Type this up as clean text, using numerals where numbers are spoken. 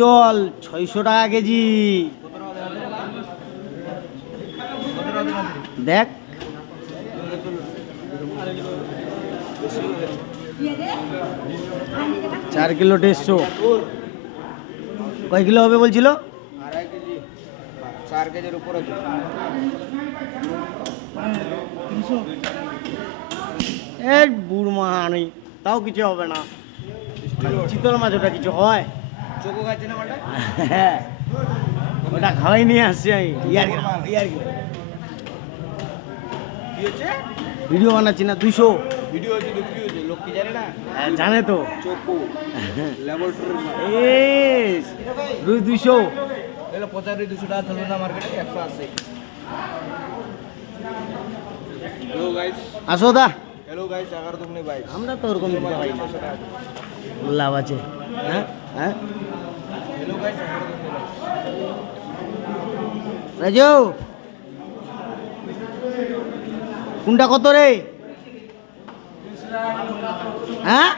তল 600 টাকা কেজি। দেখ 4 কিলো 150। কয় কিলো হবে বলছিল? 2.5 কেজি, 4 কেজির উপরে। এই বুড়মা নেই, তাও কিছু হবে না। চিতল মাছ ওটা কিছু হয়? চোখো খাচ্ছে না মালটা? হ্যাঁ, ওটা খাওয়াই নিয়ে আসছি আমি। ইয়ার কি হচ্ছে? ভিডিও বানাচ্ছি না। 200 ভিডিও হচ্ছে তো কি হচ্ছে? লোক কি জানে না? জানে তো। চোখো ল্যাবরেটরির মাল। রুই 200। এগুলো 95-200 টাকা চলবে না মার্কেটে, 180। হ্যালো গাইস, আসো দা। হ্যালো গাইস, আগার তুমি ভাই আমরা তো ওরকম দিতে পারি না। লাভ আছে। হ্যাঁ হ্যাঁ হ্যালো গাইস, আগার তুমি ভাই রাজু, কোনটা কত রে? হ্যাঁ